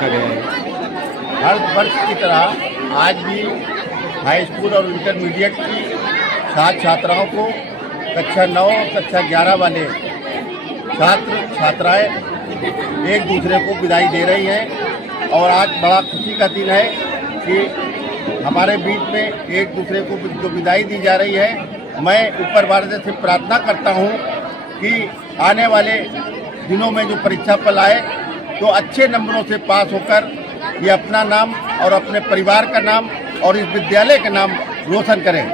रखा गया है? हर वर्ष की तरह आज भी हाई स्कूल और इंटरमीडिएट की छात्र छात्राओं को कक्षा 9 कक्षा 11 वाले छात्र छात्राएं एक दूसरे को विदाई दे रही हैं और आज बड़ा खुशी का दिन है कि हमारे बीच में एक दूसरे को जो विदाई दी जा रही है। मैं ऊपर वाले से प्रार्थना करता हूं कि आने वाले दिनों में जो परीक्षा फल आए तो अच्छे नंबरों से पास होकर ये अपना नाम और अपने परिवार का नाम और इस विद्यालय का नाम रोशन करें।